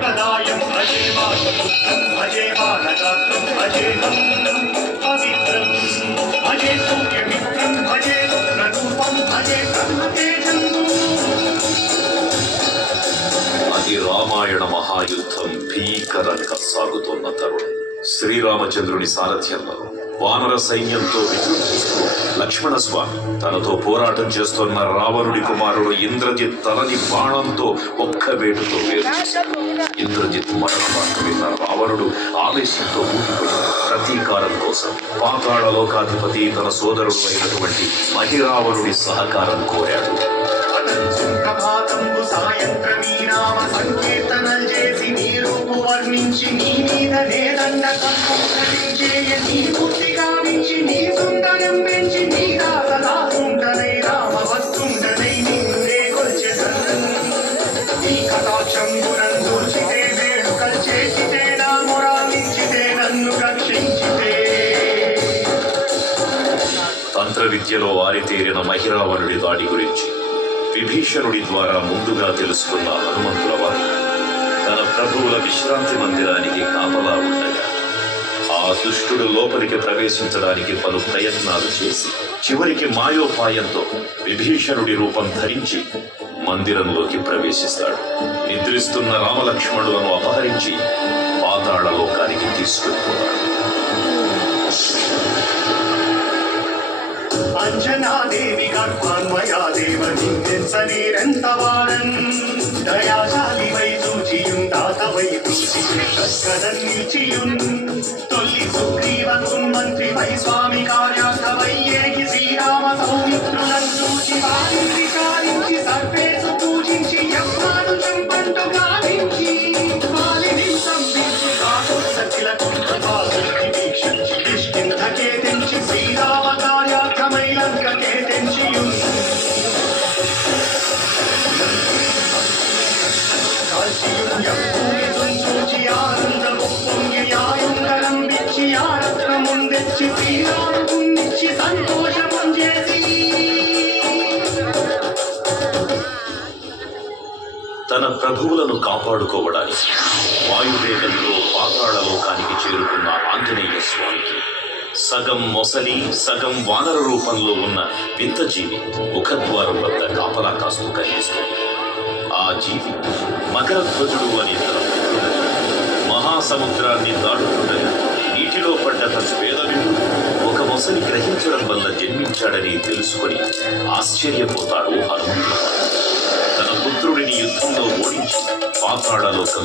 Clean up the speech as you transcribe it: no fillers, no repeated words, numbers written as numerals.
ప్రదాయం అజేమానగాత్రం అజేహం పవిత్రం అజే సూర్యమిత్రం అజే రుద్రరూపం అజే బ్రహ్మతేజం. అది రామాయణ మహాయుద్ధం భీకరంగా సాగుతున్న తరుణం. శ్రీరామచంద్రుని సారథ్యంలో వానర సైన్యంతో విజృంభిస్తూ లక్ష్మణస్వామి తనతో పోరాటం చేస్తున్న రావణుడి కుమారుడు ఇంద్రజిత్ తలని బాణంతో ఒక్క వేటుతో వేరు. ఇంద్రజిత్ మరణ వార్త విన్న రావణుడు ఆవేశంతో ఊగిపోయి ప్రతీకారం కోసం పాతాళ లోకాధిపతి తన సోదరుడు అయినటువంటి మహిరావణుడి సహకారం కోరాడు. ప్రభాతంబు సాయంత్రమీ నామ సంకీర్తనలు చేసి నీ రూపు వర్ణించి నీ మీద నేదండ కల్పించేయ నీ పూర్తి గావించి నీ సుందరం పెంచి నీ దాసుంటనై రామ వస్తుంటనై నిన్నే కొల్చెదన్. నీ కటాక్షంబునన్ దూచితే వేడుకలు చేసితే నా మురాలించితే నన్ను రక్షించితే. తంత్ర విద్యలో ఆరితేరిన మహిరావణుడి దాడి గురించి విభీషణుడి ద్వారా ముందుగా తెలుసుకున్న హనుమంతుల వారు తన ప్రభువుల విశ్రాంతి మందిరానికి కాపలా ఉండగా ఆ దుష్టుడు లోపలికి ప్రవేశించడానికి పలు ప్రయత్నాలు చేసి చివరికి మాయోపాయంతో విభీషణుడి రూపం ధరించి మందిరంలోకి ప్రవేశిస్తాడు. నిద్రిస్తున్న రామలక్ష్మణులను అపహరించి పాతాళ లోకానికి తీసుకెళ్తున్నాడు. అంజనాదేవి గర్భాన్వయాదేవ నిందెంతవారన్ దయాశాలి వై చూచియున్ దాతవై కృషికదన్ నిలిచియున్ తొల్లి సుగ్రీవన్ మంత్రి వై స్వామి కార్యార్థవై ఏగి శ్రీరామ సౌమిత్రులను చూచి వారించి కారించి సర్వేసు పూజించి యవ్వాను చంపంటు గావించి మాలిని సంబించి కాకు సతిల కుంభపాలని వీక్షించి కిష్కింధకే తెంచి శ్రీరామ కార్యార్థమై లంకకే తెంచియున్ కాల్చియున్ యవ్వూని చూచి ఆనందము పొంగి ఆయుంగరం విచ్చి ఆరత్నముందెచ్చి శ్రీరామునిచ్చి సంతోషం చేసి. తన ప్రభువులను కాపాడుకోవడానికి వాయువేగంలో పాతాళ లోకానికి చేరుకున్న ఆంజనేయ స్వామికి సగం మొసలి సగం వానర రూపంలో ఉన్న వింత జీవి ముఖద్వారం వద్ద కాపలా కాస్తూ కనిపిస్తుంది. ఆ జీవి మకరధ్వజుడు అని తన మిత్రుడు మహాసముద్రాన్ని దాటుతుండగా నీటిలో పడ్డ తన వేదవిడు ఒక మొసలి గ్రహించడం వల్ల జన్మించాడని తెలుసుకొని ఆశ్చర్యపోతాడు హనుమంతుడు. తన పుత్రుడిని యుద్ధంలో ఓడించి పాతాళ లోకం